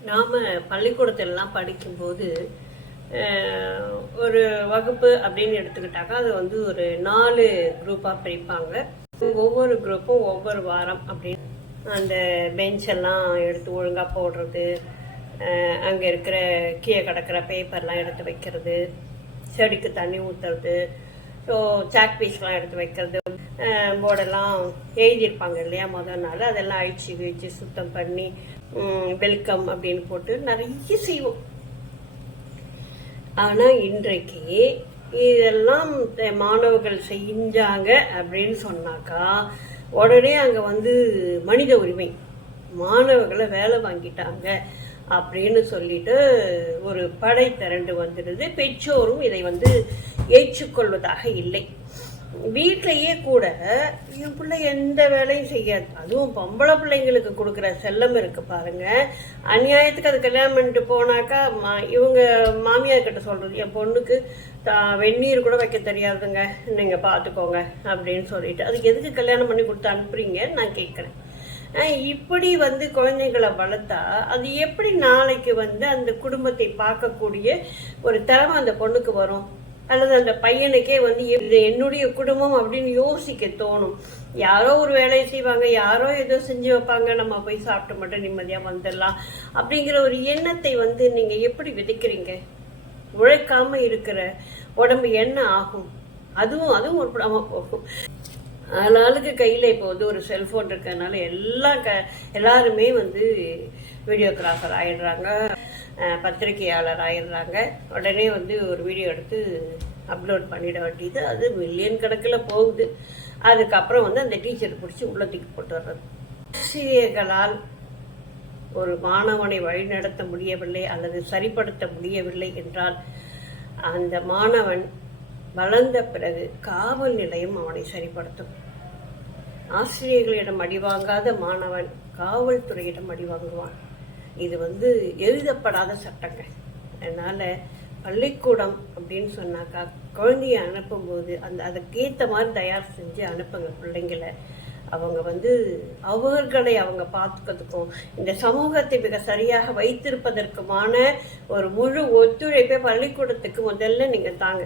நாம் பள்ளிக்கூடத்திலலாம் படிக்கும்போது ஒரு வகுப்பு அப்படின்னு எடுத்துக்கிட்டாக்கா அது வந்து ஒரு 4 குரூப்பாக பிரிப்பாங்க. ஒவ்வொரு குரூப்பும் ஒவ்வொரு வாரம் அப்படின்னு அந்த பெஞ்செல்லாம் எடுத்து ஒழுங்காக போடுறது, அங்கே இருக்கிற கீழே கிடக்கிற பேப்பர்லாம் எடுத்து வைக்கிறது, செடிக்கு தண்ணி ஊற்றுறது, ஸோ சாக் பீஸ்லாம் எடுத்து வைக்கிறது, போர்டெல்லாம் எழுதியிருப்பாங்க இல்லையா முதல் நாள், அதெல்லாம் அழிச்சு வச்சு சுத்தம் பண்ணி வெல்கம் அப்படின்னு போட்டு நிறைய செய்வோம். ஆனால் இன்றைக்கு இதெல்லாம் மாணவர்கள் செஞ்சாங்க அப்படின்னு சொன்னாக்கா உடனே அங்கே வந்து மனித உரிமை, மாணவர்களை வேலை வாங்கிட்டாங்க அப்படின்னு சொல்லிட்டு ஒரு படை திரண்டு வந்துடுது. பெற்றோரும் இதை வந்து ஏற்றுக்கொள்வதாக இல்லை. வீட்டிலையே கூட என் பிள்ளை எந்த வேலையும் செய்யாது, அதுவும் பொம்பளை பிள்ளைங்களுக்கு கொடுக்குற செல்லம் இருக்கு பாருங்க. அநியாயத்துக்கு அது கல்யாணம் பண்ணிட்டு போனாக்கா இவங்க மாமியார் கிட்ட சொல்றது, என் பொண்ணுக்கு வெந்நீர் கூட வைக்க தெரியாதுங்க, நீங்க பாத்துக்கோங்க அப்படின்னு சொல்லிட்டு, அதுக்கு எதுக்கு கல்யாணம் பண்ணி கொடுத்து அனுப்புறீங்க நான் கேட்குறேன். இப்படி வந்து குழந்தைகளை வளர்த்தா அது எப்படி நாளைக்கு வந்து அந்த குடும்பத்தை பார்க்கக்கூடிய ஒரு திறமை அந்த பொண்ணுக்கு வரும்? அல்லது அந்த பையனுக்கே வந்து இது என்னுடைய குடும்பம் அப்படின்னு யோசிக்க தோணும். யாரோ ஒரு வேலையை செய்வாங்க, யாரோ ஏதோ செஞ்சு வைப்பாங்க, நம்ம போய் சாப்பிட்டு மட்டும் நிம்மதியாக வந்துடலாம் அப்படிங்கிற ஒரு எண்ணத்தை வந்து நீங்கள் எப்படி விதைக்கிறீங்க? உழைக்காம இருக்கிற உடம்பு என்ன ஆகும்? அதுவும் உருப்படாமல் போகும். ஆளாளுக்கு கையில் இப்போ வந்து ஒரு செல்ஃபோன் இருக்கிறதுனால எல்லாருமே வந்து வீடியோகிராஃபர் ஆயிடுறாங்க, பத்திரிகையாளர் ஆயிடுறாங்க. உடனே வந்து ஒரு வீடியோ எடுத்து அப்லோட் பண்ணிட வேண்டியது, அது மில்லியன் கணக்கில் போகுது. அதுக்கப்புறம் வந்து அந்த டீச்சரை பிடிச்சி உள்ளத்துக்கு போட்டு வர்றது. ஆசிரியர்களால் ஒரு மாணவனை வழிநடத்த முடியவில்லை அல்லது சரிப்படுத்த முடியவில்லை என்றால் அந்த மாணவன் வளர்ந்த பிறகு காவல் நிலையம் அவனை சரிப்படுத்தும். ஆசிரியர்களிடம் அடிவாங்காத மாணவன் காவல்துறையிடம் அடிவாங்குவான். இது வந்து எழுதப்படாத சட்டங்கள். அதனால பள்ளிக்கூடம் அப்படின்னு சொன்னாக்கா குழந்தைய அனுப்பும்போது அதுக்கேற்ற மாதிரி தயார் செஞ்சு அனுப்புங்க பிள்ளைங்களை. அவங்க வந்து அவர்களை அவங்க பார்த்துக்கிறதுக்கும் இந்த சமூகத்தை மிக சரியாக வைத்திருப்பதற்குமான ஒரு முழு ஒத்துழைப்பை பள்ளிக்கூடத்துக்கு முதல்ல நீங்கள் தாங்க.